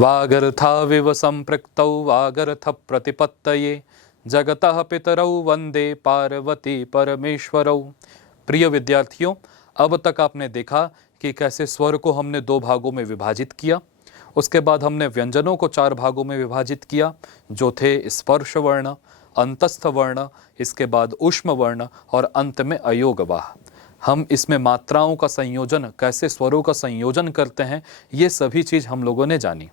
वागर्थाविव संपृक्तौ वागर्थ प्रतिपत्तये जगतः पितरौ वंदे पार्वती परमेश्वरौ। प्रिय विद्यार्थियों, अब तक आपने देखा कि कैसे स्वर को हमने दो भागों में विभाजित किया। उसके बाद हमने व्यंजनों को चार भागों में विभाजित किया, जो थे स्पर्श वर्ण, अंतस्थ वर्ण, इसके बाद ऊष्म वर्ण और अंत में अयोगवाह। हम इसमें मात्राओं का संयोजन, कैसे स्वरों का संयोजन करते हैं, ये सभी चीज हम लोगों ने जानी।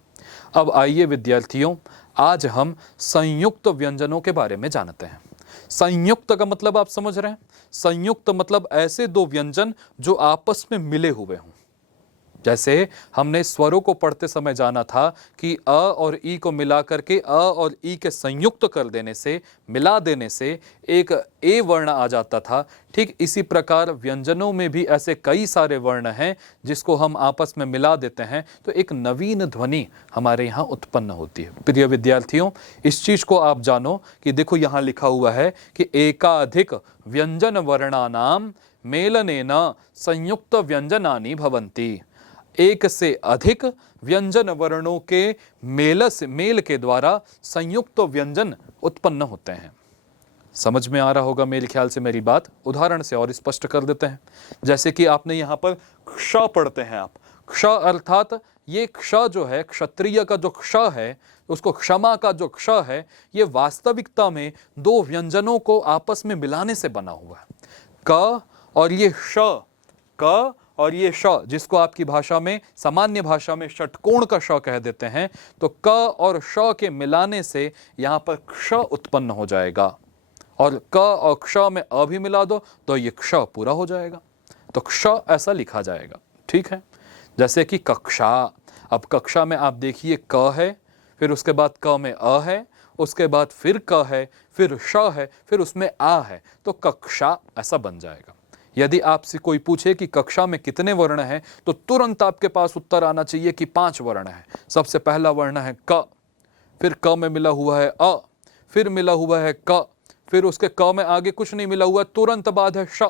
अब आइए विद्यार्थियों, आज हम संयुक्त व्यंजनों के बारे में जानते हैं। संयुक्त का मतलब आप समझ रहे हैं? संयुक्त मतलब ऐसे दो व्यंजन जो आपस में मिले हुए हों। जैसे हमने स्वरों को पढ़ते समय जाना था कि अ और ई को मिला करके अ और ई के संयुक्त कर देने से, मिला देने से एक ए वर्ण आ जाता था। ठीक इसी प्रकार व्यंजनों में भी ऐसे कई सारे वर्ण हैं जिसको हम आपस में मिला देते हैं तो एक नवीन ध्वनि हमारे यहाँ उत्पन्न होती है। प्रिय विद्यार्थियों, इस चीज को आप जानो कि देखो यहाँ लिखा हुआ है कि एकाधिक व्यंजन वर्णानाम मेलनेन संयुक्त व्यंजनानि भवन्ति। एक से अधिक व्यंजन वर्णों के मेल के द्वारा संयुक्त व्यंजन उत्पन्न होते हैं। समझ में आ रहा होगा मेरे ख्याल से मेरी बात। उदाहरण से और स्पष्ट कर देते हैं। जैसे कि आपने यहाँ पर क्ष पढ़ते हैं आप। क्ष अर्थात ये क्ष जो है, क्षत्रिय का जो क्ष है, उसको क्षमा का जो क्ष है, ये वास्तविकता में दो व्यंजनों को आपस में मिलाने से बना हुआ है। क और ये श, क और ये श, जिसको आपकी भाषा में, सामान्य भाषा में षटकोण का श कह देते हैं, तो क और श के मिलाने से यहां पर क्ष उत्पन्न हो जाएगा। और क और क्ष में अ भी मिला दो तो ये क्ष पूरा हो जाएगा। तो क्ष ऐसा लिखा जाएगा। ठीक है। जैसे कि कक्षा। अब कक्षा में आप देखिए क है, फिर उसके बाद क में अ है, उसके बाद फिर क है, फिर श है, फिर उसमें आ है, तो कक्षा ऐसा बन जाएगा। यदि आपसे कोई पूछे कि कक्षा में कितने वर्ण हैं, तो तुरंत आपके पास उत्तर आना चाहिए कि 5 वर्ण हैं। सबसे पहला वर्ण है क, फिर क में मिला हुआ है अ, फिर मिला हुआ है क, फिर उसके क में आगे कुछ नहीं मिला हुआ, तुरंत बाद है श।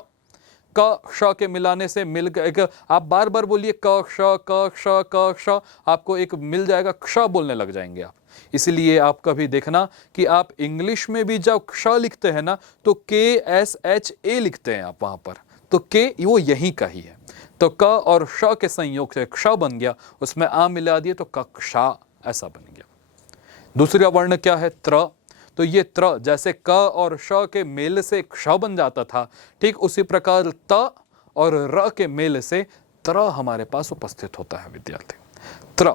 क श के मिलाने से मिल गए, आप बार बार बोलिए क श क श क श, आपको एक मिल जाएगा, क्ष बोलने लग जाएंगे आप। इसलिए आप कभी देखना कि आप इंग्लिश में भी जब क्ष लिखते हैं ना, तो KSHA लिखते हैं आप वहां पर, तो के वो यही का ही है। तो क और श के संयोग से क्ष बन गया, उसमें आ मिला दिए तो कक्षा ऐसा बन गया। दूसरा वर्ण क्या है? त्र। तो ये त्र, जैसे क और श के मेल से क्ष बन जाता था, ठीक उसी प्रकार त और र के मेल से त्र हमारे पास उपस्थित होता है विद्यार्थी। त्र,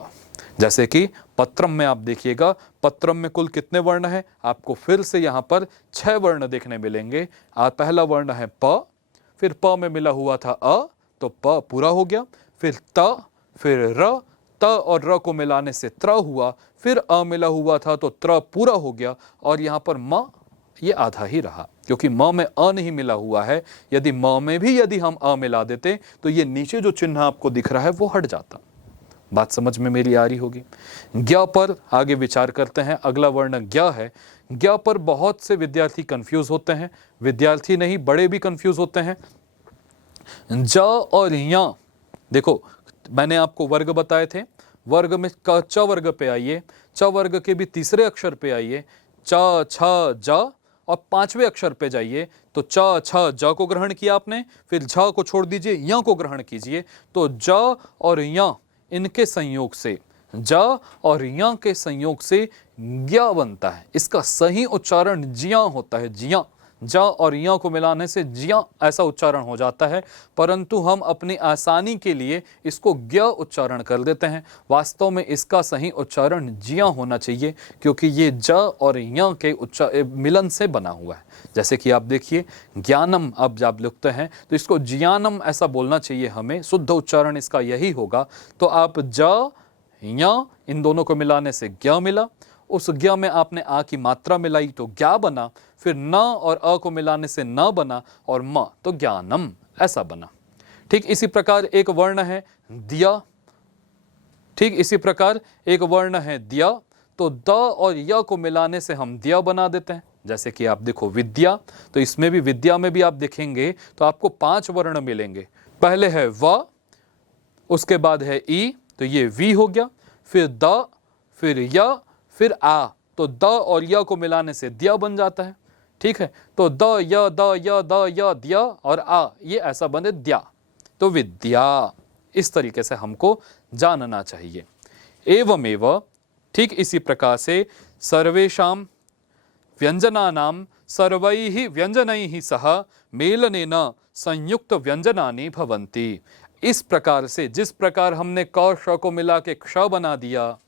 जैसे कि पत्रम में आप देखिएगा, पत्रम में कुल कितने वर्ण हैं? आपको फिर से यहाँ पर 6 वर्ण देखने मिलेंगे। पहला वर्ण है प, फिर प में मिला हुआ था अ, तो प पूरा हो गया, फिर त, फिर र, त और र को मिलाने से त्र हुआ, फिर अ मिला हुआ था तो त्र पूरा हो गया, और यहाँ पर म ये आधा ही रहा, क्योंकि म में अ नहीं मिला हुआ है। यदि म में भी यदि हम अ मिला देते तो ये नीचे जो चिन्ह आपको दिख रहा है वो हट जाता। बात समझ में मेरी आ रही होगी। ज्ञ पर आगे विचार करते हैं। अगला वर्ण ज्ञ है। ज्ञ पर बहुत से विद्यार्थी कंफ्यूज होते हैं, विद्यार्थी नहीं बड़े भी कंफ्यूज होते हैं। ज और य, देखो मैंने आपको वर्ग बताए थे, वर्ग में च वर्ग पे आइए, च वर्ग के भी तीसरे अक्षर पे आइए, च छ ज, और 5वें अक्षर पे जाइए तो च छ ज को ग्रहण किया आपने, फिर झ को छोड़ दीजिए, य को ग्रहण कीजिए, तो ज और य इनके संयोग से, ज और य के संयोग से ज्ञ बनता है। इसका सही उच्चारण जिया होता है, जिया। ज और य को मिलाने से जिया ऐसा उच्चारण हो जाता है, परंतु हम अपनी आसानी के लिए इसको ज्ञ उच्चारण कर देते हैं। वास्तव में इसका सही उच्चारण जिया होना चाहिए, क्योंकि ये ज और य के मिलन से बना हुआ है। जैसे कि आप देखिए ज्ञानम, अब जब लिखते हैं तो इसको जियानम ऐसा बोलना चाहिए हमें, शुद्ध उच्चारण इसका यही होगा। तो आप ज य इन दोनों को मिलाने से ज्ञ मिला, उस ज्ञ में आपने आ की मात्रा मिलाई तो ज्ञा बना, फिर न और अ को मिलाने से न बना, और म तो ज्ञानम ऐसा बना। ठीक इसी प्रकार एक वर्ण है दिया। ठीक इसी प्रकार एक वर्ण है दिया, तो द और य को मिलाने से हम दिया बना देते हैं। जैसे कि आप देखो विद्या, तो इसमें भी, विद्या में भी आप देखेंगे तो आपको 5 वर्ण मिलेंगे। पहले है व, उसके बाद है ई, तो ये वी हो गया, फिर द, फिर य, फिर आ, तो द और य को मिलाने से द्य बन जाता है। ठीक है, तो द य द य द य द्य और आ, ये ऐसा बने द्या, तो विद्या। इस तरीके से हमको जानना चाहिए। एवमेव, ठीक इसी प्रकार से सर्वेषां व्यंजनानां सर्वैः व्यंजनैः सह मेलनेन संयुक्त व्यंजनानि भवन्ति। इस प्रकार से, जिस प्रकार हमने क श को मिला के क्ष बना दिया,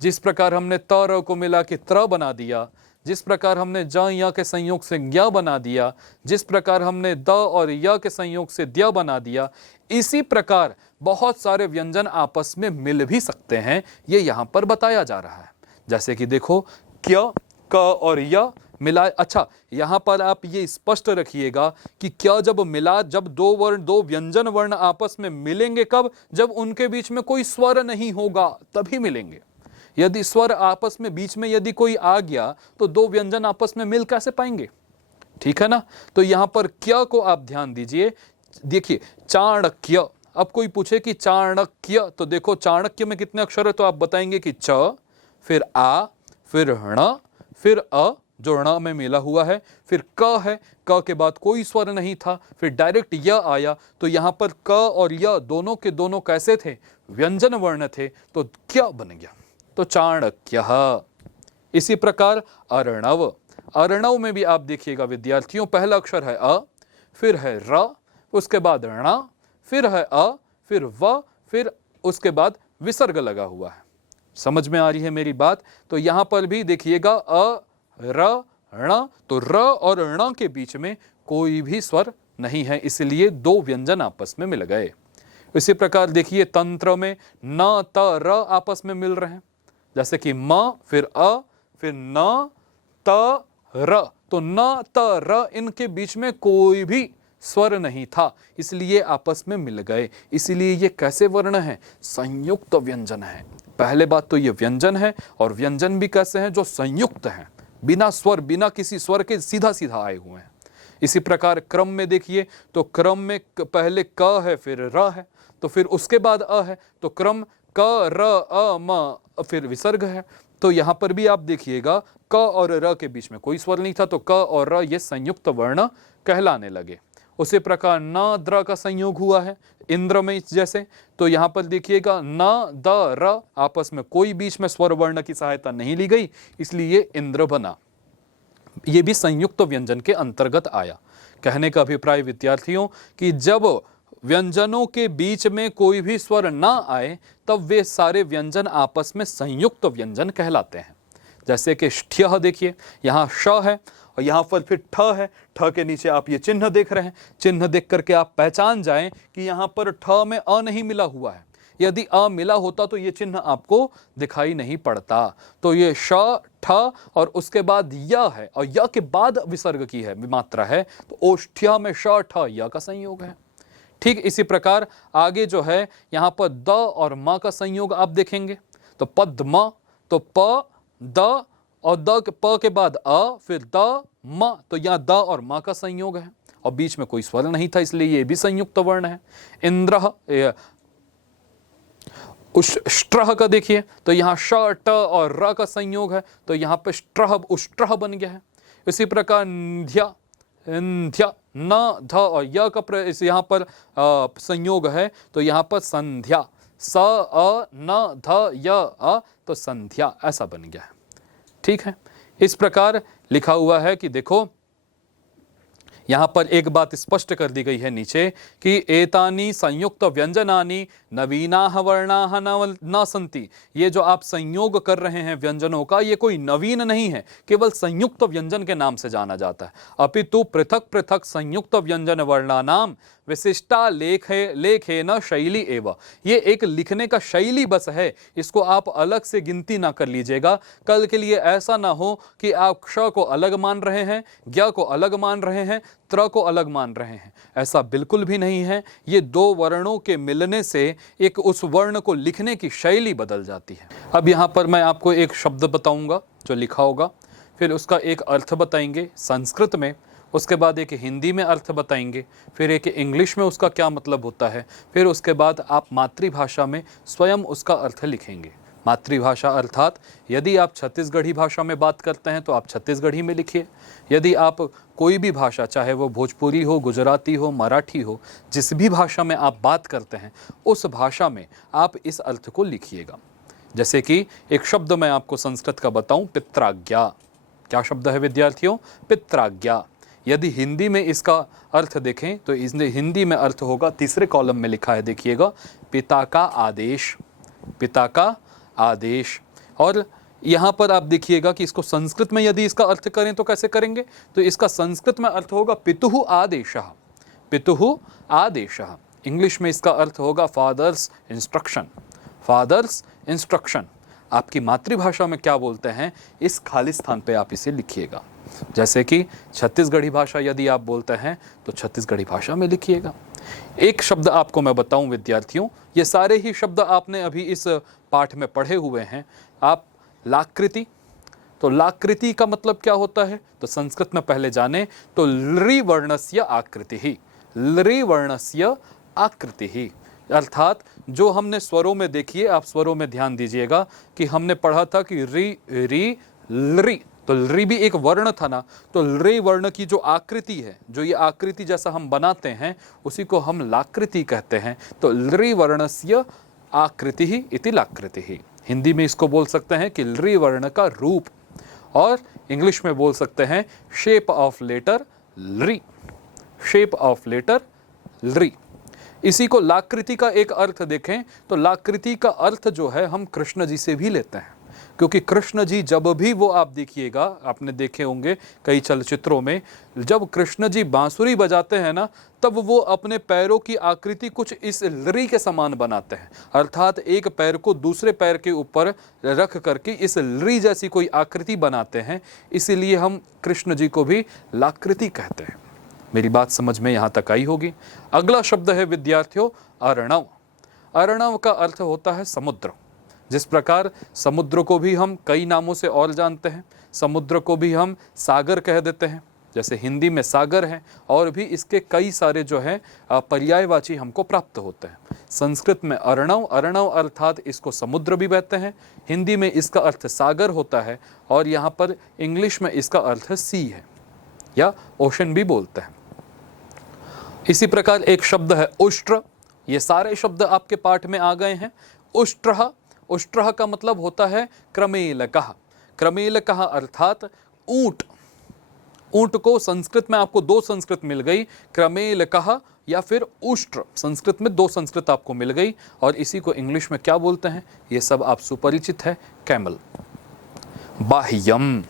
जिस प्रकार हमने त र को मिला के त्र बना दिया, जिस प्रकार हमने ज य के संयोग से ज्ञ बना दिया, जिस प्रकार हमने द और य के संयोग से द्य बना दिया, इसी प्रकार बहुत सारे व्यंजन आपस में मिल भी सकते हैं, ये यहाँ पर बताया जा रहा है। जैसे कि देखो, क्य, क और य मिला। अच्छा, यहाँ पर आप ये स्पष्ट रखिएगा कि क्या जब मिला, जब दो वर्ण, दो व्यंजन वर्ण आपस में मिलेंगे कब? जब उनके बीच में कोई स्वर नहीं होगा, तभी मिलेंगे। यदि स्वर आपस में बीच में यदि कोई आ गया तो दो व्यंजन आपस में मिल कैसे पाएंगे? ठीक है ना। तो यहाँ पर क्या को आप ध्यान दीजिए। देखिए, चाणक्य, अब कोई पूछे कि चाणक्य, तो देखो चाणक्य में कितने अक्षर है, तो आप बताएंगे कि च, फिर आ, फिर ण, फिर अ जो ण में मिला हुआ है, फिर क है, क के बाद कोई स्वर नहीं था, फिर डायरेक्ट य आया, तो यहाँ पर क और य दोनों के दोनों कैसे थे? व्यंजन वर्ण थे, तो क्या बन गया? तो चाणक्य। इसी प्रकार अर्णव, अर्णव में भी आप देखिएगा विद्यार्थियों, पहला अक्षर है अ, फिर है र, उसके बाद ण, फिर है अ, फिर व, फिर उसके बाद विसर्ग लगा हुआ है। समझ में आ रही है मेरी बात? तो यहां पर भी देखिएगा अ, र, ण, तो र और ण के बीच में कोई भी स्वर नहीं है, इसलिए दो व्यंजन आपस में मिल गए। इसी प्रकार देखिए तंत्र में न, त, र आपस में मिल रहे हैं, जैसे कि म, फिर अ, फिर न, त, र, तो न, त, र इनके बीच में कोई भी स्वर नहीं था, इसलिए आपस में मिल गए। इसलिए ये कैसे वर्ण है? संयुक्त व्यंजन है। पहले बात तो ये व्यंजन है, और व्यंजन भी कैसे हैं? जो संयुक्त हैं, बिना स्वर, बिना किसी स्वर के सीधा सीधा आए हुए हैं। इसी प्रकार क्रम में देखिए, तो क्रम में पहले क है, फिर र है, तो फिर उसके बाद अ है, तो क्रम क, र, अ, म, फिर विसर्ग है। तो यहां पर भी आप देखिएगा क और र के बीच में कोई स्वर नहीं था, तो क और र ये संयुक्त वर्ण कहलाने लगे। उसी प्रकार न, द्र का संयोग हुआ है इंद्र में जैसे, तो यहां पर देखिएगा न, द, र आपस में कोई बीच में स्वर वर्ण की सहायता नहीं ली गई, इसलिए ये इंद्र बना। ये भी संयुक्त व्यंजन के अंतर्गत आया। कहने का अभिप्राय विद्यार्थियों कि जब व्यंजनों के बीच में कोई भी स्वर ना आए, तब वे सारे व्यंजन आपस में संयुक्त व्यंजन कहलाते हैं। जैसे कि ष्ठ्य, देखिए यहाँ श है और यहाँ पर फिर ठ है, ठ के नीचे आप ये चिन्ह देख रहे हैं। चिन्ह देख करके आप पहचान जाएं कि यहाँ पर ठ में अ नहीं मिला हुआ है। यदि अ मिला होता तो ये चिन्ह आपको दिखाई नहीं पड़ता। तो ये श, ठ और उसके बाद य है, और य के बाद विसर्ग की है मात्रा है, तो ओष्ठ्य में श, ठ, य का संयोग है। ठीक इसी प्रकार आगे जो है यहाँ पर द और म का संयोग आप देखेंगे, तो पद्म, तो प, द और द के प के बाद अ, फिर द, म, तो यहाँ द और म का संयोग है, और बीच में कोई स्वर नहीं था, इसलिए ये भी संयुक्त वर्ण है। इंद्र, उष्ट्रह का देखिए, तो यहाँ श, ट और र का संयोग है, तो यहाँ पर स्ट्रह, उष्ट्रह बन गया है। इसी प्रकार न्ध्य, न्ध्य, न, ध और य का यहाँ पर संयोग है, तो यहाँ पर संध्या, स, अ, न, ध, य, अ, तो संध्या ऐसा बन गया है। ठीक है, इस प्रकार लिखा हुआ है कि देखो यहाँ पर एक बात स्पष्ट कर दी गई है नीचे कि एतानि संयुक्त व्यंजनानि नवीनाः वर्णाः न सन्ति। ये जो आप संयोग कर रहे हैं व्यंजनों का, ये कोई नवीन नहीं है, केवल संयुक्त व्यंजन के नाम से जाना जाता है। अपितु पृथक पृथक संयुक्त व्यंजन वर्णानाम विशिष्टा लेखेन शैली एवं, ये एक लिखने का शैली बस है, इसको आप अलग से गिनती ना कर लीजिएगा। कल के लिए ऐसा ना हो कि आप क्ष को अलग मान रहे हैं, ज्ञ को अलग मान रहे हैं, त्र को अलग मान रहे हैं, ऐसा बिल्कुल भी नहीं है। ये दो वर्णों के मिलने से एक उस वर्ण को लिखने की शैली बदल जाती है। अब यहाँ पर मैं आपको एक शब्द बताऊंगा जो लिखा होगा, फिर उसका एक अर्थ बताएंगे संस्कृत में, उसके बाद एक हिंदी में अर्थ बताएंगे, फिर एक इंग्लिश में उसका क्या मतलब होता है, फिर उसके बाद आप मातृभाषा में स्वयं उसका अर्थ लिखेंगे। मातृभाषा अर्थात यदि आप छत्तीसगढ़ी भाषा में बात करते हैं तो आप छत्तीसगढ़ी में लिखिए। यदि आप कोई भी भाषा, चाहे वो भोजपुरी हो, गुजराती हो, मराठी हो, जिस भी भाषा में आप बात करते हैं उस भाषा में आप इस अर्थ को लिखिएगा। जैसे कि एक शब्द मैं आपको संस्कृत का बताऊं, पित्राज्ञा। क्या शब्द है विद्यार्थियों? पित्राज्ञा। यदि हिंदी में इसका अर्थ देखें तो इसने हिंदी में अर्थ होगा, तीसरे कॉलम में लिखा है, देखिएगा, पिता का आदेश। पिता का आदेश। और यहाँ पर आप देखिएगा कि इसको संस्कृत में यदि इसका अर्थ करें तो कैसे करेंगे? तो इसका संस्कृत में अर्थ होगा पितुः आदेशः। पितुः आदेशः। इंग्लिश में इसका अर्थ होगा फादर्स इंस्ट्रक्शन। Fathers instruction. आपकी मातृभाषा में क्या बोलते हैं, इस खाली स्थान पे आप इसे लिखिएगा। जैसे कि छत्तीसगढ़ी भाषा यदि आप बोलते हैं तो छत्तीसगढ़ी भाषा में लिखिएगा। एक शब्द आपको मैं बताऊं विद्यार्थियों, ये सारे ही शब्द आपने अभी इस पाठ में पढ़े हुए हैं। आप लाकृति, तो लाकृति का मतलब क्या होता है? तो संस्कृत में पहले जाने तो लृ वर्णस्य आकृति ही। लृ वर्णस्य आकृति ही अर्थात जो हमने स्वरों में, देखिए आप स्वरों में ध्यान दीजिएगा कि हमने पढ़ा था कि रि री लृ, तो लृ भी एक वर्ण था ना, तो लृ वर्ण की जो आकृति है, जो ये आकृति जैसा हम बनाते हैं उसी को हम लाकृति कहते हैं। तो लृ वर्णस्य आकृति ही इति लाकृति ही। हिंदी में इसको बोल सकते हैं कि लृ वर्ण का रूप, और इंग्लिश में बोल सकते हैं शेप ऑफ लेटर लृ। शेप ऑफ लेटर लृ। इसी को लाकृति का एक अर्थ देखें तो लाकृति का अर्थ जो है हम कृष्ण जी से भी लेते हैं, क्योंकि कृष्ण जी जब भी वो, आप देखिएगा, आपने देखे होंगे कई चलचित्रों में, जब कृष्ण जी बांसुरी बजाते हैं ना, तब वो अपने पैरों की आकृति कुछ इस लृ के समान बनाते हैं। अर्थात एक पैर को दूसरे पैर के ऊपर रख करके इस लृ जैसी कोई आकृति बनाते हैं, इसीलिए हम कृष्ण जी को भी लाकृति कहते हैं। मेरी बात समझ में यहाँ तक आई होगी। अगला शब्द है विद्यार्थियों अर्णव। अर्णव का अर्थ होता है समुद्र। जिस प्रकार समुद्र को भी हम कई नामों से और जानते हैं, समुद्र को भी हम सागर कह देते हैं, जैसे हिंदी में सागर है, और भी इसके कई सारे जो है पर्यायवाची हमको प्राप्त होते हैं। संस्कृत में अर्णव, अर्णव अर्थात इसको समुद्र भी कहते हैं, हिंदी में इसका अर्थ सागर होता है, और यहाँ पर इंग्लिश में इसका अर्थ सी है या ओशन भी बोलते हैं। इसी प्रकार एक शब्द है उष्ट्र। ये सारे शब्द आपके पाठ में आ गए हैं। उष्ट्रः, उष्ट्रः का मतलब होता है क्रमेलकः। क्रमेलकः अर्थात ऊंट। ऊंट को संस्कृत में आपको दो संस्कृत मिल गई, क्रमेलकः या फिर उष्ट्र। संस्कृत में दो संस्कृत आपको मिल गई, और इसी को इंग्लिश में क्या बोलते हैं ये सब आप सुपरिचित है, कैमल। बाह्यम,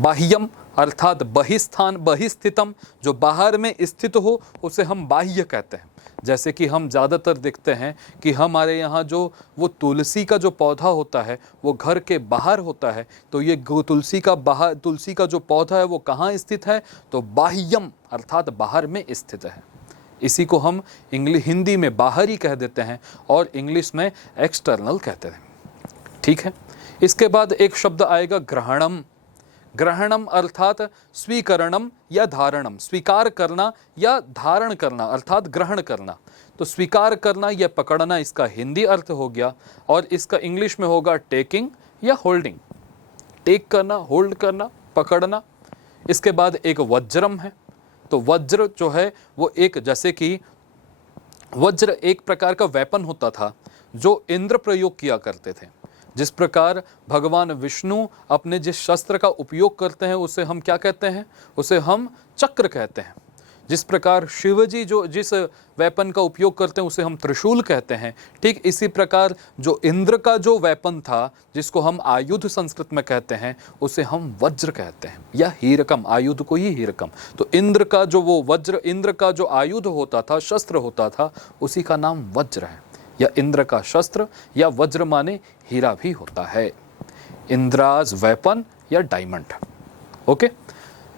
बाह्यम अर्थात बहिस्थान, बहिस्थितम, जो बाहर में स्थित हो उसे हम बाह्य कहते हैं। जैसे कि हम ज़्यादातर देखते हैं कि हमारे यहाँ जो वो तुलसी का जो पौधा होता है वो घर के बाहर होता है, तो ये तुलसी का जो पौधा है वो कहाँ स्थित है? तो बाह्यम अर्थात बाहर में स्थित है। इसी को हम हिंदी में बाहरी कह देते हैं और इंग्लिश में एक्सटर्नल कहते हैं। ठीक है। इसके बाद एक शब्द आएगा ग्रहणम। ग्रहणम अर्थात स्वीकरणम या धारणम, स्वीकार करना या धारण करना अर्थात ग्रहण करना। तो स्वीकार करना या पकड़ना इसका हिंदी अर्थ हो गया, और इसका इंग्लिश में होगा टेकिंग या होल्डिंग। टेक करना, होल्ड करना, पकड़ना। इसके बाद एक वज्रम है। तो वज्र जो है वो एक, जैसे कि वज्र एक प्रकार का वेपन होता था जो इंद्र प्रयोग किया करते थे। जिस प्रकार भगवान विष्णु अपने जिस शस्त्र का उपयोग करते हैं उसे हम क्या कहते हैं? उसे हम चक्र कहते हैं। जिस प्रकार शिवजी जो जिस वेपन का उपयोग करते हैं उसे हम त्रिशूल कहते हैं। ठीक इसी प्रकार जो इंद्र का जो वेपन था जिसको हम आयुध संस्कृत में कहते हैं उसे हम वज्र कहते हैं, या हीरकम, आयुध को ही हीरकम। तो इंद्र का जो वो वज्र, इंद्र का जो आयुध होता था, शस्त्र होता था, उसी का नाम वज्र है, या इंद्र का शस्त्र, या वज्र माने हीरा भी होता है। इंद्राज वेपन या डायमंड। ओके।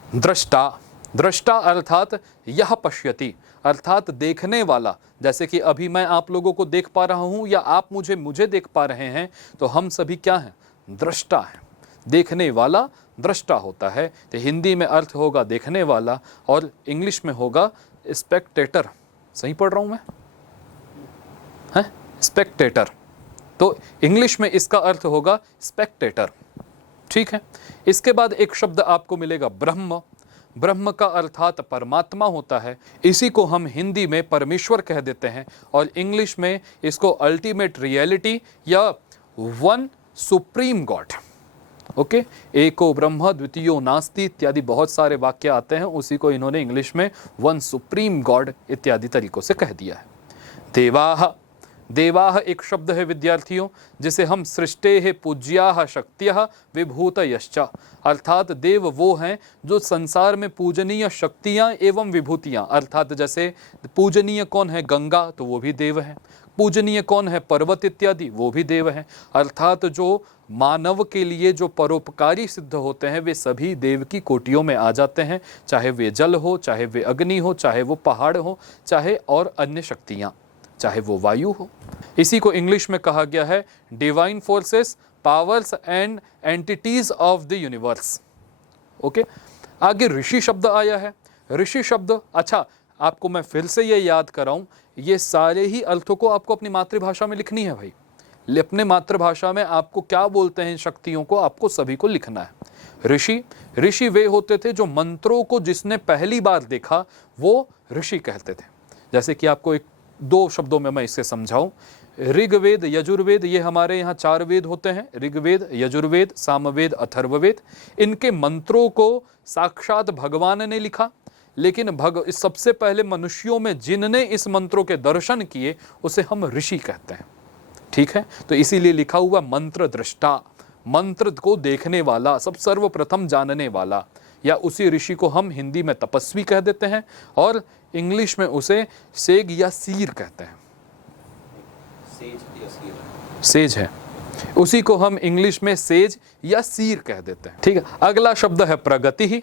दृष्टा, दृष्टा अर्थात यह पश्यति अर्थात देखने वाला। जैसे कि अभी मैं आप लोगों को देख पा रहा हूं या आप मुझे देख पा रहे हैं, तो हम सभी क्या हैं? दृष्टा हैं। देखने वाला दृष्टा होता है। तो हिंदी में अर्थ होगा देखने वाला, और इंग्लिश में होगा स्पेक्टेटर। सही पढ़ रहा हूं मैं? है स्पेक्टेटर। तो इंग्लिश में इसका अर्थ होगा स्पेक्टेटर। ठीक है। इसके बाद एक शब्द आपको मिलेगा ब्रह्म। ब्रह्म का अर्थात परमात्मा होता है, इसी को हम हिंदी में परमेश्वर कह देते हैं और इंग्लिश में इसको अल्टीमेट रियलिटी या वन सुप्रीम गॉड। ओके, एको ब्रह्म द्वितीयो नास्ति इत्यादि बहुत सारे वाक्य आते हैं, उसी को इन्होंने इंग्लिश में वन सुप्रीम गॉड इत्यादि तरीकों से कह दिया है। देवाह, देवाह एक शब्द है विद्यार्थियों, जिसे हम सृष्टेः पूज्याः शक्त्यः विभूतयश्च, अर्थात देव वो हैं जो संसार में पूजनीय शक्तियां एवं विभूतियां, अर्थात जैसे पूजनीय कौन है, गंगा, तो वो भी देव है। पूजनीय कौन है, पर्वत इत्यादि, वो भी देव है। अर्थात जो मानव के लिए जो परोपकारी सिद्ध होते हैं वे सभी देव की कोटियों में आ जाते हैं, चाहे वे जल हो, चाहे वे अग्नि हो, चाहे वो पहाड़ हो, चाहे और अन्य शक्तियां, चाहे वो वायु हो। इसी को इंग्लिश में कहा गया है divine forces, powers and entities of the universe. Okay, आगे ऋषि शब्द आया है। ऋषि शब्द, अच्छा आपको मैं फिर से ये याद कराऊं, ये सारे ही अर्थों को आपको अपनी मातृभाषा में लिखनी है भाई। अपने मातृभाषा में आपको क्या बोलते हैं शक्तियों को, आपको सभी को लिखना है। ऋषि, ऋषि वे होते थे जो मंत्रों को जिसने पहली बार देखा वो ऋषि कहते थे। जैसे कि आपको एक दो शब्दों में मैं इसे समझाऊं, ऋग्वेद, यजुर्वेद, ये हमारे यहाँ 4 वेद होते हैं, ऋग्वेद, यजुर्वेद, सामवेद, अथर्ववेद। इनके मंत्रों को साक्षात भगवान ने लिखा, लेकिन सबसे पहले मनुष्यों में जिनने इस मंत्रों के दर्शन किए उसे हम ऋषि कहते हैं। ठीक है, तो इसीलिए लिखा हुआ मंत्र दृष्टा, मंत्र को देखने वाला, सब सर्वप्रथम जानने वाला, या उसी ऋषि को हम हिंदी में तपस्वी कह देते हैं और इंग्लिश में उसे सेग या सीर कहते हैं। सेज है, उसी को हम इंग्लिश में सेज या सीर कह देते हैं। ठीक है, अगला शब्द है प्रगति ही।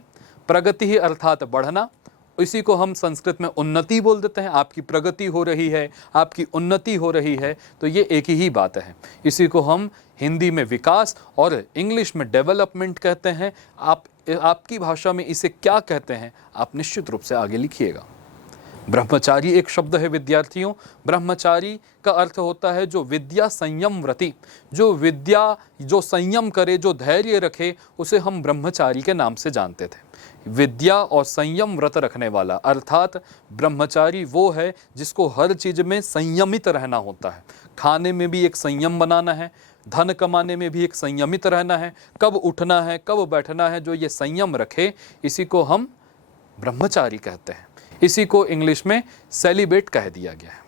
प्रगति ही अर्थात बढ़ना, इसी को हम संस्कृत में उन्नति बोल देते हैं। आपकी प्रगति हो रही है, आपकी उन्नति हो रही है, तो ये एक ही बात है। इसी को हम हिंदी में विकास और इंग्लिश में डेवलपमेंट कहते हैं। आपकी भाषा में इसे क्या कहते हैं आप निश्चित रूप से आगे लिखिएगा। ब्रह्मचारी एक शब्द है विद्यार्थियों। ब्रह्मचारी का अर्थ होता है जो विद्या संयम व्रति, जो विद्या जो संयम करे, जो धैर्य रखे, उसे हम ब्रह्मचारी के नाम से जानते थे। विद्या और संयम व्रत रखने वाला, अर्थात ब्रह्मचारी वो है जिसको हर चीज में संयमित रहना होता है। खाने में भी एक संयम बनाना है, धन कमाने में भी एक संयमित रहना है, कब उठना है कब बैठना है, जो ये संयम रखे, इसी को हम ब्रह्मचारी कहते हैं। इसी को इंग्लिश में सेलिब्रेट कह दिया गया है।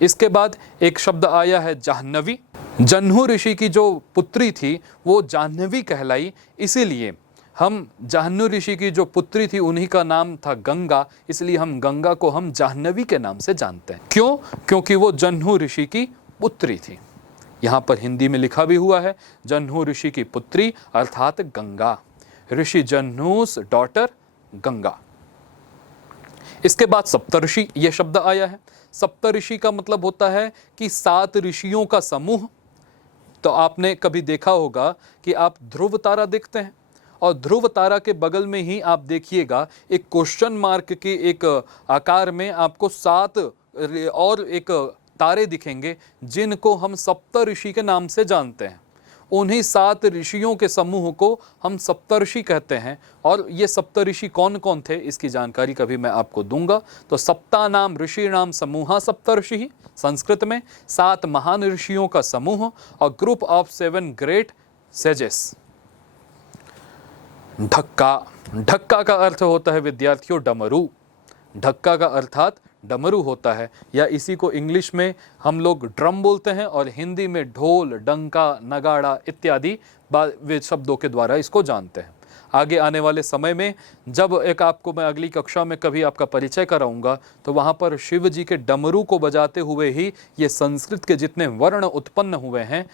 इसके बाद एक शब्द आया है जाह्नवी। जन्हू ऋषि की जो पुत्री थी वो जाह्नवी कहलाई, इसीलिए हम जाह्नू ऋषि की जो पुत्री थी उन्हीं का नाम था गंगा, इसलिए हम गंगा को हम जाह्नवी के नाम से जानते हैं। क्यों? क्योंकि वो जन्हू ऋषि की पुत्री थी। यहाँ पर हिंदी में लिखा भी हुआ है जन्हू ऋषि की पुत्री अर्थात गंगा, ऋषि जन्हूस डॉटर गंगा। इसके बाद सप्तऋषि ये शब्द आया है। सप्तऋषि का मतलब होता है कि 7 ऋषियों का समूह। तो आपने कभी देखा होगा कि आप ध्रुव तारा देखते हैं और ध्रुव तारा के बगल में ही आप देखिएगा एक क्वेश्चन मार्क के एक आकार में आपको 7 और एक तारे दिखेंगे जिनको हम सप्तऋषि के नाम से जानते हैं। उन्हीं 7 ऋषियों के समूह को हम सप्तऋषि कहते हैं। और ये सप्तऋषि कौन कौन थे इसकी जानकारी कभी मैं आपको दूंगा। तो सप्ता नाम ऋषि नाम समूह सप्तऋषि, संस्कृत में 7 महान ऋषियों का समूह और ग्रुप ऑफ 7 ग्रेट सेजेस। ढक्का, ढक्का का अर्थ होता है विद्यार्थियों डमरू। ढक्का का अर्थात डमरू होता है, या इसी को इंग्लिश में हम लोग ड्रम बोलते हैं और हिंदी में ढोल, डंका, नगाड़ा इत्यादि शब्दों के द्वारा इसको जानते हैं। आगे आने वाले समय में जब एक आपको मैं अगली कक्षा में कभी आपका परिचय कराऊंगा तो वहाँ पर शिव जी के डमरू को बजाते हुए ही ये संस्कृत के जितने वर्ण उत्पन्न हुए हैं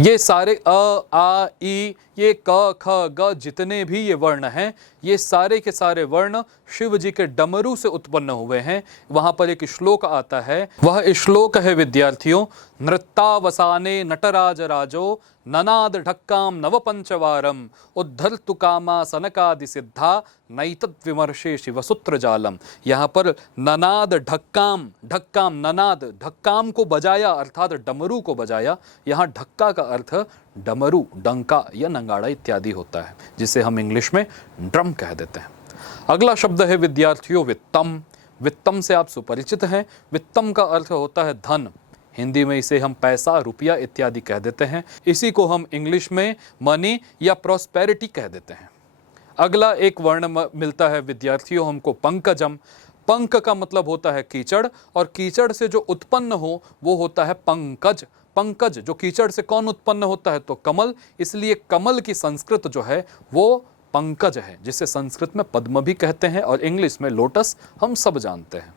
ये सारे अ, आ, ई ये क ख ग जितने भी ये वर्ण हैं, ये सारे के सारे वर्ण शिव जी के डमरू से उत्पन्न हुए हैं। वहां पर एक श्लोक आता है, वह श्लोक है विद्यार्थियों, नृत्तावसाने नटराज राजो ननाद ढक्काम नव पंचवारम उद्धर्तु कामा सनकादि सिद्धा नैतद विमर्शे शिवसूत्र जालम। यहाँ पर ननाद ढक्काम, ढक्काम ननाद, ढक्काम को बजाया अर्थात डमरू को बजाया। यहाँ ढक्का का अर्थ डमरू, डंका या नंगाड़ा इत्यादि होता है, जिसे हम इंग्लिश में ड्रम कह देते हैं। अगला शब्द है विद्यार्थियों वित्तम। वित्तम से आप सुपरिचित हैं। वित्तम का अर्थ होता है धन। हिंदी में इसे हम पैसा, रुपया इत्यादि कह देते हैं। इसी को हम इंग्लिश में मनी या प्रॉस्पेरिटी कह देते हैं। अगला एक वर्ण मिलता है विद्यार्थियों हमको पंकजम। पंक का मतलब होता है कीचड़, और कीचड़ से जो उत्पन्न हो वो होता है पंकज। पंकज, जो कीचड़ से कौन उत्पन्न होता है, तो कमल। इसलिए कमल की संस्कृत जो है वो पंकज है, जिसे संस्कृत में पद्म भी कहते हैं और इंग्लिश में लोटस हम सब जानते हैं।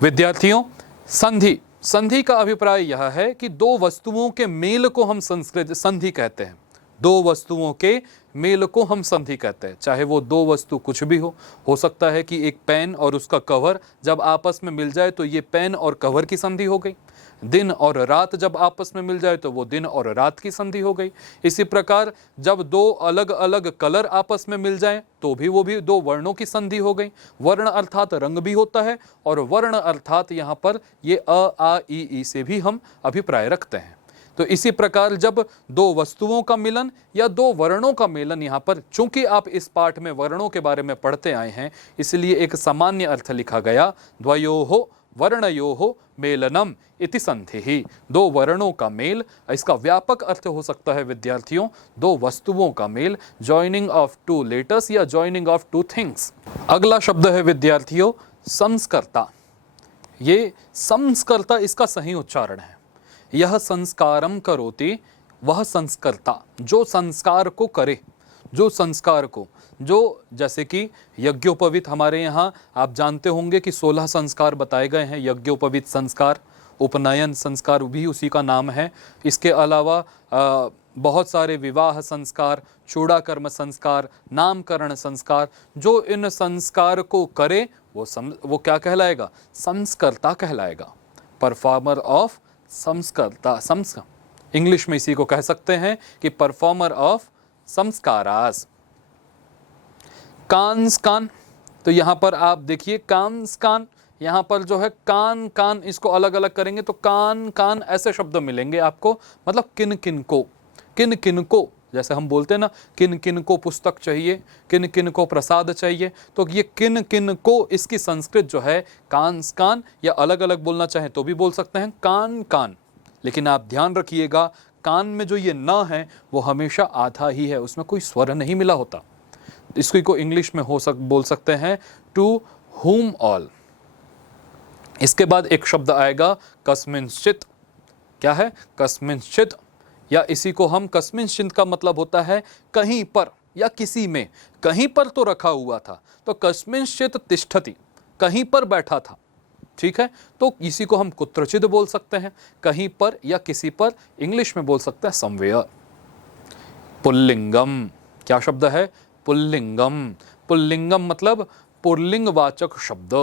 विद्यार्थियों संधि, संधि का अभिप्राय यह है कि दो वस्तुओं के मेल को हम संस्कृत संधि कहते हैं। दो वस्तुओं के मेल को हम संधि कहते हैं, चाहे वो दो वस्तु कुछ भी हो सकता है कि एक पेन और उसका कवर जब आपस में मिल जाए तो ये पेन और कवर की संधि हो गई। दिन और रात जब आपस में मिल जाए तो वो दिन और रात की संधि हो गई। इसी प्रकार जब दो अलग अलग कलर आपस में मिल जाएं तो वो भी दो वर्णों की संधि हो गई। वर्ण अर्थात रंग भी होता है, और वर्ण अर्थात यहाँ पर ये अ आ ई से भी हम अभिप्राय रखते हैं। तो इसी प्रकार जब दो वस्तुओं का मिलन या दो वर्णों का मेलन, यहाँ पर चूंकि आप इस पाठ में वर्णों के बारे में पढ़ते आए हैं इसलिए एक सामान्य अर्थ लिखा गया, द्वयोः वर्णयोः मेलनम इति संधिः। दो वर्णों का मेल, इसका व्यापक अर्थ हो सकता है विद्यार्थियों दो वस्तुओं का मेल, जॉइनिंग ऑफ टू लेटर्स या जॉइनिंग ऑफ टू थिंग्स। अगला शब्द है विद्यार्थियों संस्कर्ता। ये संस्कर्ता इसका सही उच्चारण है। यह संस्कारम करोति, वह संस्कर्ता, जो संस्कार को करे, जो संस्कार को, जो जैसे कि यज्ञोपवीत, हमारे यहाँ आप जानते होंगे कि 16 संस्कार बताए गए हैं। यज्ञोपवीत संस्कार, उपनयन संस्कार भी उसी का नाम है। इसके अलावा बहुत सारे विवाह संस्कार, चूड़ाकर्म संस्कार, नामकरण संस्कार, जो इन संस्कार को करे वो क्या कहलाएगा, संस्कर्ता कहलाएगा। परफॉर्मर ऑफ संस्कर्ता, इंग्लिश में इसी को कह सकते हैं कि परफॉर्मर ऑफ संस्कारास। कांस कान, तो यहाँ पर आप देखिए कांस कान, यहाँ पर जो है कान कान, इसको अलग अलग करेंगे तो कान कान ऐसे शब्द मिलेंगे आपको, मतलब किन किन को, किन किन को, जैसे हम बोलते हैं ना किन किन को पुस्तक चाहिए, किन किन को प्रसाद चाहिए, तो ये किन किन को, इसकी संस्कृत जो है कांस कान, या अलग अलग बोलना चाहें तो भी बोल सकते हैं कान कान। लेकिन आप ध्यान रखिएगा कान में जो ये न है वो हमेशा आधा ही है, उसमें कोई स्वर नहीं मिला होता। इसको को इंग्लिश में बोल सकते हैं टू हुम ऑल। इसके बाद एक शब्द आएगा कस्मिंश्चित। क्या है, कस्मिंश्चित, या इसी को हम कस्मिंश्चित का मतलब होता है कहीं पर या किसी में। कहीं पर तो रखा हुआ था तो कस्मिंश्चित तिष्ठति, कहीं पर बैठा था, ठीक है। तो इसी को हम कुत्रचित बोल सकते हैं, कहीं पर या किसी पर। इंग्लिश में बोल सकते हैं समवेयर। पुल्लिंगम, क्या शब्द है, पुल्लिंगम। पुल्लिंगम मतलब पुल्लिंगवाचक शब्द,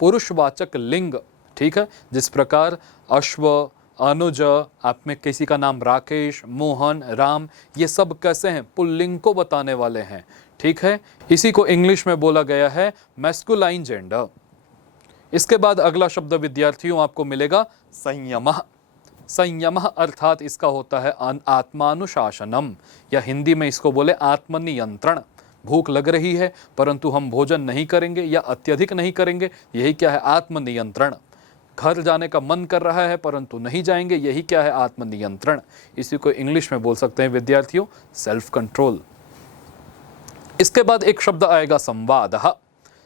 पुरुषवाचक लिंग, ठीक है। जिस प्रकार अश्व, अनुज, आप में किसी का नाम राकेश, मोहन, राम, ये सब कैसे हैं, पुल्लिंग को बताने वाले हैं, ठीक है। इसी को इंग्लिश में बोला गया है मैस्कुलाइन जेंडर। इसके बाद अगला शब्द विद्यार्थियों आपको मिलेगा संयमः। संयमः अर्थात इसका होता है आत्मानुशासनम, या हिंदी में इसको बोले आत्मनियंत्रण। भूख लग रही है परंतु हम भोजन नहीं करेंगे या अत्यधिक नहीं करेंगे, यही क्या है, आत्मनियंत्रण। घर जाने का मन कर रहा है परंतु नहीं जाएंगे, यही क्या है, आत्मनियंत्रण। इसी को इंग्लिश में बोल सकते हैं विद्यार्थियों सेल्फ कंट्रोल। इसके बाद एक शब्द आएगा संवादः।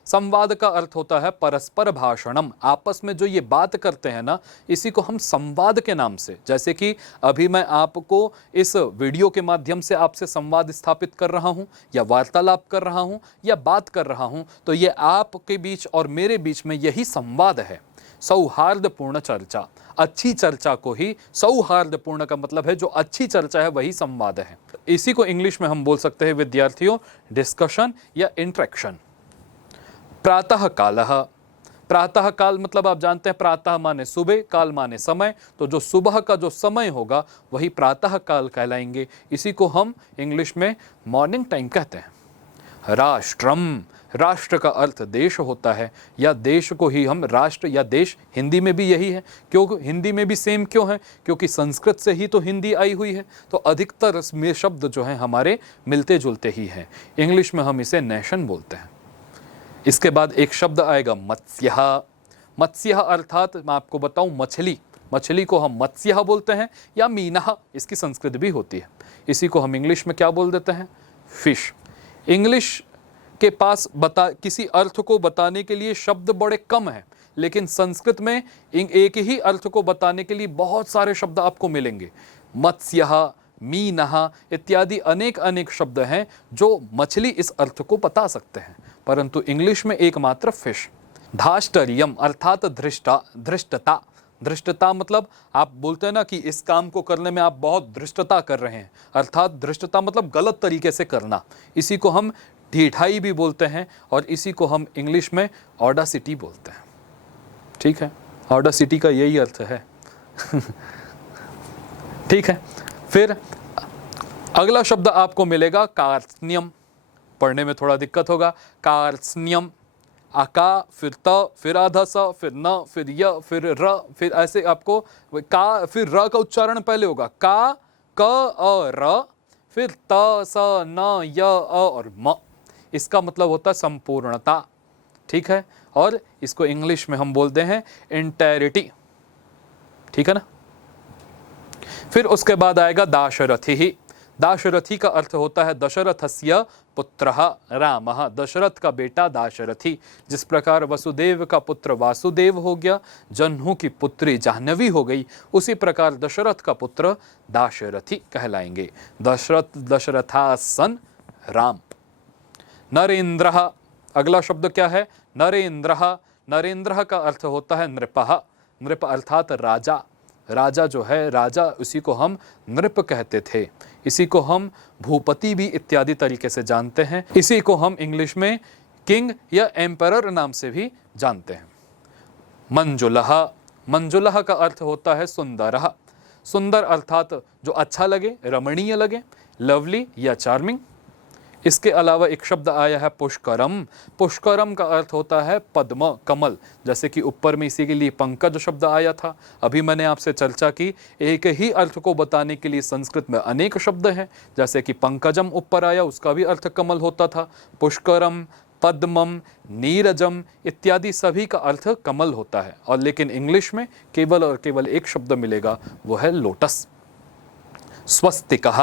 संवाद का अर्थ होता है परस्पर भाषणम। आपस में जो ये बात करते हैं ना, इसी को हम संवाद के नाम से, जैसे कि अभी मैं आपको इस वीडियो के माध्यम से आपसे संवाद स्थापित कर रहा हूं, या वार्तालाप कर रहा हूं, या बात कर रहा हूं, तो ये आपके बीच और मेरे बीच में यही संवाद है। सौहार्दपूर्ण चर्चा, अच्छी चर्चा को ही, सौहार्दपूर्ण का मतलब है जो अच्छी चर्चा है वही संवाद है। इसी को इंग्लिश में हम बोल सकते हैं विद्यार्थियों डिस्कशन या इंटरेक्शन। प्रातः कालः, प्रातः काल मतलब आप जानते हैं प्रातः माने सुबह, काल माने समय, तो जो सुबह का जो समय होगा वही प्रातः काल कहलाएंगे। इसी को हम इंग्लिश में मॉर्निंग टाइम कहते हैं। राष्ट्रम, राष्ट्र का अर्थ देश होता है, या देश को ही हम राष्ट्र या देश, हिंदी में भी यही है। क्यों हिंदी में भी सेम क्यों है? क्योंकि संस्कृत से ही तो हिंदी आई हुई है, तो अधिकतर में शब्द जो हैं हमारे मिलते जुलते ही हैं। इंग्लिश में हम इसे नेशन बोलते हैं। इसके बाद एक शब्द आएगा मत्स्यः। मत्स्यः अर्थात मैं आपको बताऊं मछली, मछली को हम मत्स्यः बोलते हैं या मीनः, इसकी संस्कृत भी होती है। इसी को हम इंग्लिश में क्या बोल देते हैं? फिश। इंग्लिश के पास किसी अर्थ को बताने के लिए शब्द बड़े कम हैं, लेकिन संस्कृत में एक ही अर्थ को बताने के लिए बहुत सारे शब्द आपको मिलेंगे। मत्स्यः, मीनः इत्यादि अनेक अनेक शब्द हैं जो मछली इस अर्थ को बता सकते हैं, परंतु इंग्लिश में एकमात्र फिश। धाष्टर्यम अर्थात धृष्टता। धृष्टता मतलब आप बोलते हैं ना कि इस काम को करने में आप बहुत धृष्टता कर रहे हैं, अर्थात धृष्टता मतलब गलत तरीके से करना। इसी को हम ढिठाई भी बोलते हैं, और इसी को हम इंग्लिश में ऑडासिटी बोलते हैं। ठीक है, ऑडासिटी का यही अर्थ है। ठीक है, फिर अगला शब्द आपको मिलेगा कार्त्स्न्यम। पढ़ने में थोड़ा दिक्कत होगा। कार्त्स्न्यम, अका फिर त फिर आधा स फिर न फिर य फिर र, फिर ऐसे आपको का फिर र का उच्चारण पहले होगा का, क अ र, फिर त स न य अ और म। इसका मतलब होता है संपूर्णता। ठीक है, और इसको इंग्लिश में हम बोलते हैं इंटेरिटी। ठीक है ना। फिर उसके बाद आएगा दाशरथी ही। दाशरथी का अर्थ होता है दशरथस्य पुत्रः रामः, दशरथ का बेटा दाशरथी। जिस प्रकार वसुदेव का पुत्र वासुदेव हो गया, जन्हू की पुत्री जाह्नवी हो गई, उसी प्रकार दशरथ का पुत्र दाशरथी कहलाएंगे। दशरथासन राम। नरेंद्रः, अगला शब्द क्या है? नरेंद्रः। नरेंद्रः का अर्थ होता है नृपः। नृप अर्थात राजा। राजा जो है, राजा, उसी को हम नृप कहते थे। इसी को हम भूपति भी इत्यादि तरीके से जानते हैं। इसी को हम इंग्लिश में किंग या एम्परर नाम से भी जानते हैं। मंजुलः। मंजुलः का अर्थ होता है सुंदरः। सुंदर अर्थात जो अच्छा लगे, रमणीय लगे, लवली या चार्मिंग। इसके अलावा एक शब्द आया है पुष्करम। पुष्करम का अर्थ होता है पद्म, कमल। जैसे कि ऊपर में इसी के लिए पंकज शब्द आया था। अभी मैंने आपसे चर्चा की, एक ही अर्थ को बताने के लिए संस्कृत में अनेक शब्द हैं। जैसे कि पंकजम ऊपर आया, उसका भी अर्थ कमल होता था। पुष्करम, पद्मम, नीरजम इत्यादि सभी का अर्थ कमल होता है। और लेकिन इंग्लिश में केवल और केवल एक शब्द मिलेगा, वो है लोटस। स्वस्तिकः।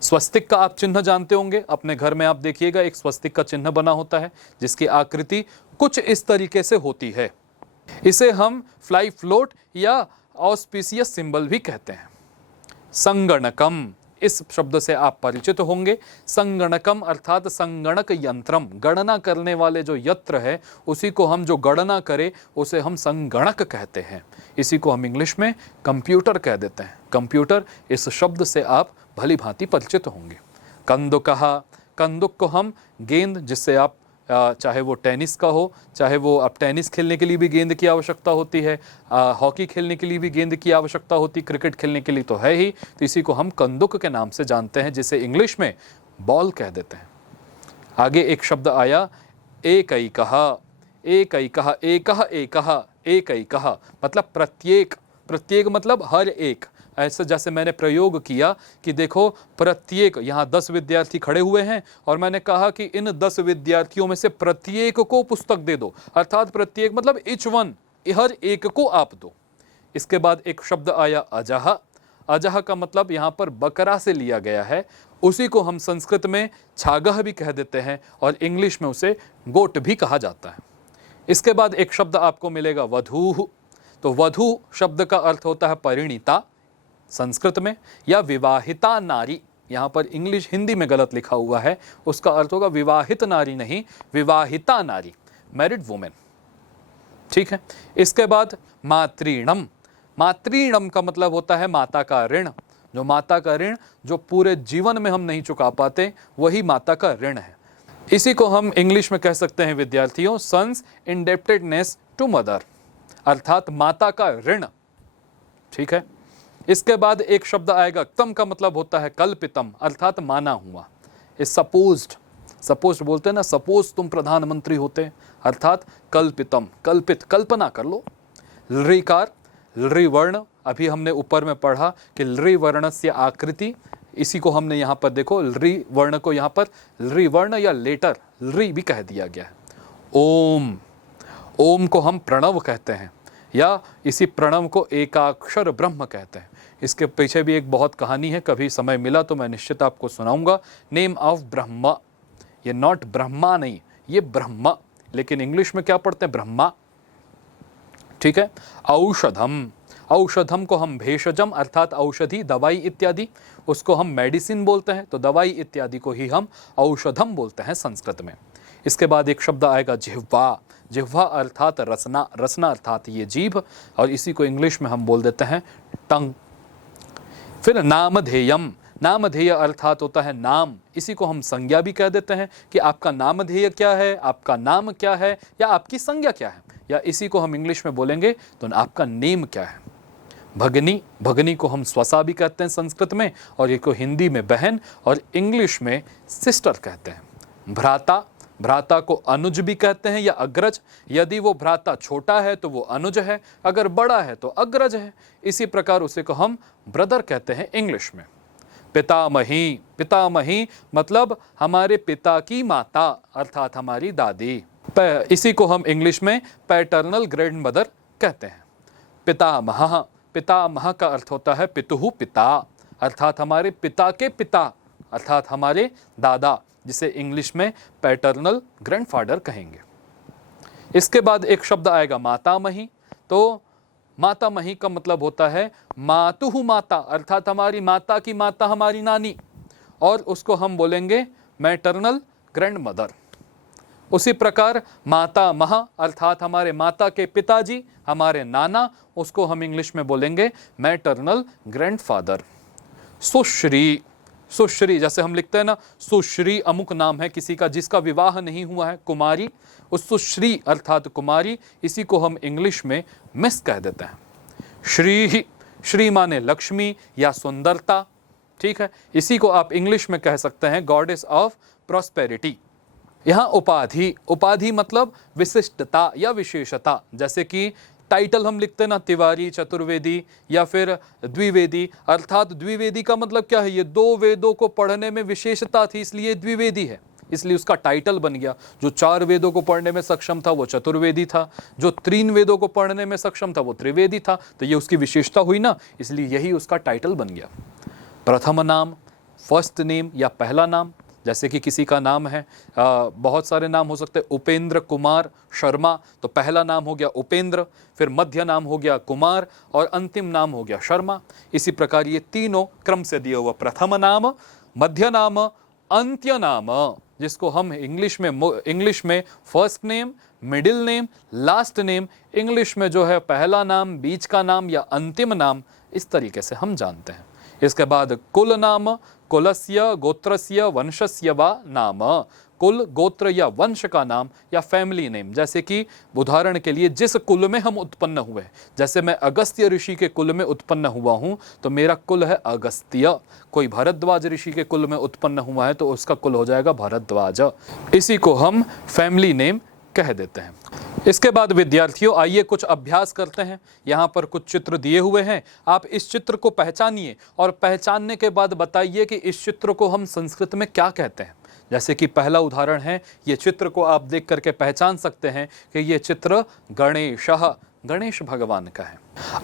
स्वस्तिक का आप चिन्ह जानते होंगे, अपने घर में आप देखिएगा एक स्वस्तिक का चिन्ह बना होता है, जिसकी आकृति कुछ इस तरीके से होती है। इसे हम फ्लाई फ्लोट या ऑस्पिशियस सिंबल भी कहते हैं। संगणकम, इस शब्द से आप परिचित होंगे। संगणकम अर्थात संगणक यंत्रम, गणना करने वाले जो यंत्र है, उसी को हम जो गणना करे उसे हम संगणक कहते हैं। इसी को हम इंग्लिश में कंप्यूटर कह देते हैं। कंप्यूटर, इस शब्द से आप भली भांति परिचित होंगे। कंदुकः, कंदुक को हम गेंद, जिससे आप चाहे वो टेनिस का हो, चाहे वो अब टेनिस खेलने के लिए भी गेंद की आवश्यकता होती है, हॉकी खेलने के लिए भी गेंद की आवश्यकता होती, क्रिकेट खेलने के लिए तो है ही, तो इसी को हम कंदुक के नाम से जानते हैं, जिसे इंग्लिश में बॉल कह देते हैं। आगे एक शब्द आया एकैकः। एकैकः, एकः एकः, एकैकः मतलब प्रत्येक। प्रत्येक मतलब हर एक। ऐसे जैसे मैंने प्रयोग किया कि देखो प्रत्येक, यहाँ 10 विद्यार्थी खड़े हुए हैं और मैंने कहा कि इन 10 विद्यार्थियों में से प्रत्येक को पुस्तक दे दो, अर्थात प्रत्येक मतलब ईच वन, हर एक को आप दो। इसके बाद एक शब्द आया अजह। अजह का मतलब यहाँ पर बकरा से लिया गया है, उसी को हम संस्कृत में छागह भी कह देते हैं और इंग्लिश में उसे गोट भी कहा जाता है। इसके बाद एक शब्द आपको मिलेगा वधूः। तो वधू शब्द का अर्थ होता है परिणीता संस्कृत में, या विवाहिता नारी। यहाँ पर इंग्लिश हिंदी में गलत लिखा हुआ है, उसका अर्थ होगा विवाहित नारी नहीं, विवाहिता नारी, मैरिड वुमेन। ठीक है। इसके बाद मातृणम। मातृणम का मतलब होता है माता का ऋण। जो माता का ऋण जो पूरे जीवन में हम नहीं चुका पाते, वही माता का ऋण है। इसी को हम इंग्लिश में कह सकते हैं विद्यार्थियों, सन्स इंडेप्टेडनेस टू मदर, अर्थात माता का ऋण। ठीक है। इसके बाद एक शब्द आएगा, क्तम का मतलब होता है कल्पितम, अर्थात माना हुआ। इस सपोज्ड बोलते हैं ना, सपोज तुम प्रधानमंत्री होते, अर्थात कल्पितम, कल्पित, कल्पना कर लो। लृकार, लृ वर्ण, अभी हमने ऊपर में पढ़ा कि लृ वर्ण से आकृति, इसी को हमने यहाँ पर देखो, लृ वर्ण को यहाँ पर लृ वर्ण या लेटर लृ भी कह दिया गया है। ओम, ओम को हम प्रणव कहते हैं, या इसी प्रणव को एकाक्षर ब्रह्म कहते हैं। इसके पीछे भी एक बहुत कहानी है, कभी समय मिला तो मैं निश्चित आपको सुनाऊंगा। नेम ऑफ ब्रह्मा, ये नॉट ब्रह्मा नहीं, ये ब्रह्मा, लेकिन इंग्लिश में क्या पढ़ते हैं, ब्रह्मा। ठीक है। औषधम, औषधम को हम भेषजम अर्थात औषधि, दवाई इत्यादि, उसको हम मेडिसिन बोलते हैं, तो दवाई इत्यादि को ही हम औषधम बोलते हैं संस्कृत में। इसके बाद एक शब्द आएगा जिह्वा, जिह्वा अर्थात रसना, रसना अर्थात ये जीभ, और इसी को इंग्लिश में हम बोल देते हैं टंग। फिर नामधेयम, नामधेय अर्थात होता है नाम, इसी को हम संज्ञा भी कह देते हैं कि आपका नामधेय क्या है, आपका नाम क्या है, या आपकी संज्ञा क्या है, या इसी को हम इंग्लिश में बोलेंगे तो आपका नेम क्या है। भगनी, भगनी को हम स्वसा भी कहते हैं संस्कृत में, और ये को हिंदी में बहन और इंग्लिश में सिस्टर कहते हैं। भ्राता, भ्राता को अनुज भी कहते हैं या अग्रज, यदि वो भ्राता छोटा है तो वो अनुज है, अगर बड़ा है तो अग्रज है। इसी प्रकार उसे को हम ब्रदर कहते हैं इंग्लिश में। पितामही, पितामही मतलब हमारे पिता की माता, अर्थात हमारी दादी, इसी को हम इंग्लिश में पैटर्नल ग्रैंड मदर कहते हैं। पितामह, पितामह का अर्थ होता है पितुहु पिता, अर्थात हमारे पिता के पिता, अर्थात हमारे दादा, जिसे इंग्लिश में पैटर्नल ग्रैंडफादर कहेंगे। इसके बाद एक शब्द आएगा मातामही, तो मातामही का मतलब होता है मातुहु माता, अर्थात हमारी माता की माता हमारी नानी, और उसको हम बोलेंगे मैटरनल ग्रैंड मदर। उसी प्रकार माता महा अर्थात हमारे माता के पिताजी, हमारे नाना, उसको हम इंग्लिश में बोलेंगे मैटरनल ग्रैंडफादर। सुश्री, सुश्री जैसे हम लिखते हैं ना, सुश्री अमुक नाम है किसी का जिसका विवाह नहीं हुआ है, कुमारी, उस सुश्री अर्थात कुमारी, इसी को हम इंग्लिश में मिस कह देते हैं। श्री, श्री माने लक्ष्मी या सुंदरता। ठीक है। इसी को आप इंग्लिश में कह सकते हैं गॉडेस ऑफ प्रॉस्पेरिटी। यहाँ उपाधि, उपाधि मतलब विशिष्टता या विशेषता, जैसे कि टाइटल हम लिखते हैं ना, तिवारी, चतुर्वेदी या फिर द्विवेदी, अर्थात द्विवेदी का मतलब क्या है, ये दो वेदों को पढ़ने में विशेषता थी इसलिए द्विवेदी है, इसलिए उसका टाइटल बन गया। जो 4 वेदों को पढ़ने में सक्षम था वो चतुर्वेदी था, जो 3 वेदों को पढ़ने में सक्षम था वो त्रिवेदी था, तो ये उसकी विशेषता हुई ना, इसलिए यही उसका टाइटल बन गया। प्रथम नाम, फर्स्ट नेम या पहला नाम, जैसे कि किसी का नाम है, बहुत सारे नाम हो सकते हैं, उपेंद्र कुमार शर्मा, तो पहला नाम हो गया उपेंद्र, फिर मध्य नाम हो गया कुमार, और अंतिम नाम हो गया शर्मा। इसी प्रकार ये तीनों क्रम से दिया हुआ, प्रथम नाम, मध्य नाम, अंत्य नाम, जिसको हम इंग्लिश में first name, middle name, last name, English में जो है पहला नाम, बीच का नाम या अंतिम नाम, इस तरीके से हम जानते हैं। इसके बाद कुल नाम, कुलस्य, गोत्रस्य, वंशस्य वा नाम, कुल, गोत्र या वंश का नाम या फैमिली नेम, जैसे कि उदाहरण के लिए जिस कुल में हम उत्पन्न हुए, जैसे मैं अगस्त्य ऋषि के कुल में उत्पन्न हुआ हूं तो मेरा कुल है अगस्त्य। कोई भरद्वाज ऋषि के कुल में उत्पन्न हुआ है तो उसका कुल हो जाएगा भरद्वाज। इसी को हम फैमिली नेम कह देते हैं। इसके बाद विद्यार्थियों आइए कुछ अभ्यास करते हैं। यहाँ पर कुछ चित्र दिए हुए हैं, आप इस चित्र को पहचानिए और पहचानने के बाद बताइए कि इस चित्र को हम संस्कृत में क्या कहते हैं। जैसे कि पहला उदाहरण है, ये चित्र को आप देख करके पहचान सकते हैं कि ये चित्र गणेश भगवान का है।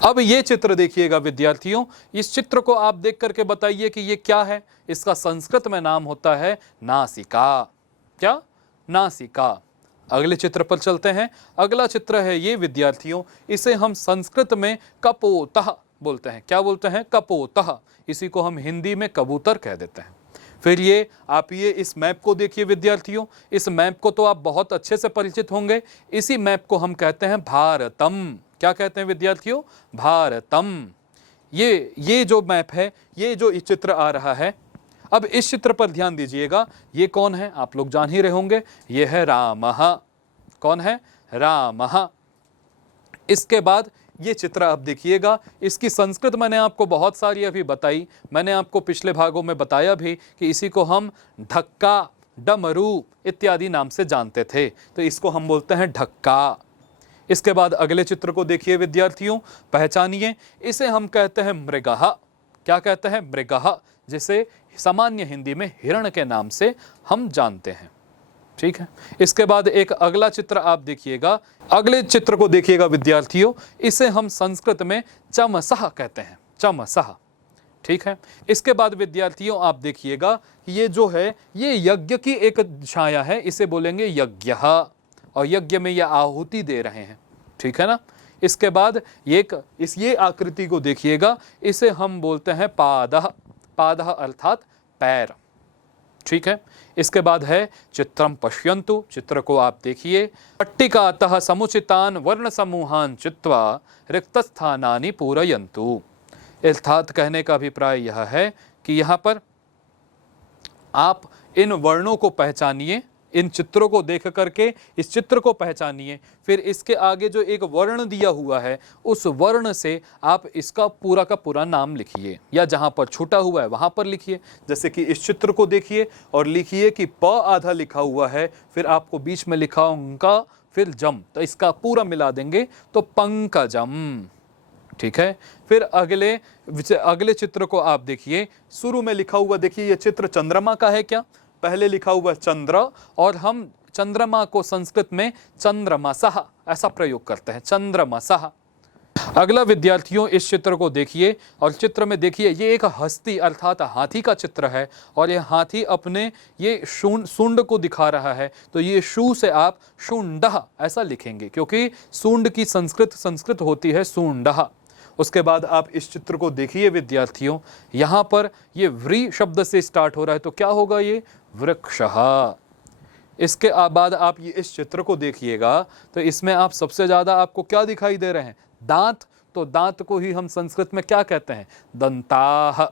अब ये चित्र देखिएगा विद्यार्थियों, इस चित्र को आप देख करके बताइए कि ये क्या है। इसका संस्कृत में नाम होता है नासिका। क्या? नासिका। अगले चित्र पर चलते हैं। अगला चित्र है ये विद्यार्थियों, इसे हम संस्कृत में कपोतः बोलते हैं। क्या बोलते हैं? कपोतः। इसी को हम हिंदी में कबूतर कह देते हैं। फिर ये आप ये इस मैप को देखिए विद्यार्थियों, इस मैप को तो आप बहुत अच्छे से परिचित होंगे। इसी मैप को हम कहते हैं भारतम। क्या कहते हैं विद्यार्थियों? भारतम। ये जो मैप है, ये जो चित्र आ रहा है, अब इस चित्र पर ध्यान दीजिएगा। ये कौन है आप लोग जान ही रहे होंगे, ये है रामः। कौन है? रामः। इसके बाद ये चित्र आप देखिएगा, इसकी संस्कृत मैंने आपको बहुत सारी अभी बताई, मैंने आपको पिछले भागों में बताया भी कि इसी को हम ढक्का, डमरू इत्यादि नाम से जानते थे, तो इसको हम बोलते हैं ढक्का। इसके बाद अगले चित्र को देखिए विद्यार्थियों, पहचानिए, इसे हम कहते हैं मृगः। क्या कहते हैं? मृगः, जिसे सामान्य हिंदी में हिरण के नाम से हम जानते हैं। ठीक है। इसके बाद एक अगला चित्र आप देखिएगा, अगले चित्र को देखिएगा विद्यार्थियों, इसे हम संस्कृत में चमसः कहते हैं, चमसः। ठीक है। इसके बाद विद्यार्थियों आप देखिएगा, ये जो है ये यज्ञ की एक छाया है, इसे बोलेंगे यज्ञः, और यज्ञ में ये आहुति दे रहे हैं। ठीक है ना। इसके बाद ये आकृति को देखिएगा, इसे हम बोलते हैं पादः, पादः अर्थात पैर। ठीक है। इसके बाद है चित्रम पश्यन्तु, चित्र को आप देखिए, पट्टिकातः समुचितान वर्ण समूहान चित्वा रिक्तस्थानानि पूरयन्तु। अर्थात कहने का अभिप्राय यह है कि यहाँ पर आप इन वर्णों को पहचानिए, इन चित्रों को देख करके इस चित्र को पहचानिए, फिर इसके आगे जो एक वर्ण दिया हुआ है उस वर्ण से आप इसका पूरा का पूरा नाम लिखिए, या जहां पर छूटा हुआ है वहां पर लिखिए। जैसे कि इस चित्र को देखिए और लिखिए कि प आधा लिखा हुआ है, फिर आपको बीच में लिखा होगा फिर जम, तो इसका पूरा मिला देंगे तो पंकजम। ठीक है। फिर अगले चित्र को आप देखिए, शुरू में लिखा हुआ देखिए, ये चित्र चंद्रमा का है क्या? पहले लिखा हुआ चंद्र, और हम चंद्रमा को संस्कृत में चंद्रमसः ऐसा प्रयोग करते हैं, चंद्रमसः। अगला विद्यार्थियों इस चित्र को देखिए, और चित्र में देखिए ये एक हस्ती अर्थात हाथी का चित्र है, और ये हाथी अपने ये सूंड को दिखा रहा है, तो ये शू से आप शूंडः ऐसा लिखेंगे, क्योंकि सूंड की संस्कृत होती है सूंडः। उसके बाद आप इस चित्र को देखिए विद्यार्थियों, यहाँ पर ये व्री शब्द से स्टार्ट हो रहा है, तो क्या होगा? ये वृक्षः। इसके बाद आप ये इस चित्र को देखिएगा, तो इसमें आप सबसे ज्यादा आपको क्या दिखाई दे रहे हैं? दांत। तो दांत को ही हम संस्कृत में क्या कहते हैं? दंताः।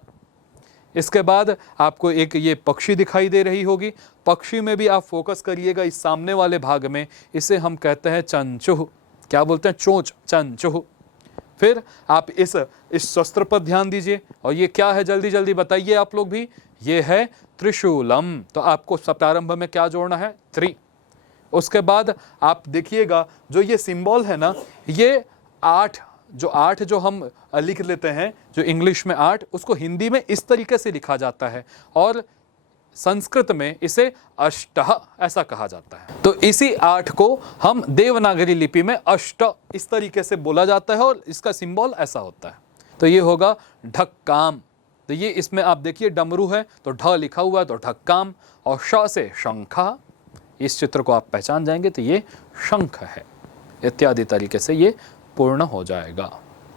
इसके बाद आपको एक ये पक्षी दिखाई दे रही होगी, पक्षी में भी आप फोकस करिएगा इस सामने वाले भाग में, इसे हम कहते हैं चंचुः। क्या बोलते हैं? चोंच, चंचुः। फिर आप इस शस्त्र पर ध्यान दीजिए, और ये क्या है जल्दी जल्दी बताइए आप लोग भी। ये है त्रिशूलम, तो आपको प्रारंभ में क्या जोड़ना है? त्रि। उसके बाद आप देखिएगा जो ये सिंबल है ना, ये 8 जो हम लिख लेते हैं, जो इंग्लिश में 8, उसको हिंदी में इस तरीके से लिखा जाता है, और संस्कृत में इसे अष्टः ऐसा कहा जाता है। तो इसी 8 को हम देवनागरी लिपि में अष्ट इस तरीके से बोला जाता है, और इसका सिंबल ऐसा होता है। तो ये होगा ढक्काम। तो ये इसमें आप देखिए डमरू है, तो ढ लिखा हुआ है, तो ढक्काम, और श से शंखः। इस चित्र को आप पहचान जाएंगे तो ये शंख है, इत्यादि तरीके से ये पूर्ण हो जाएगा।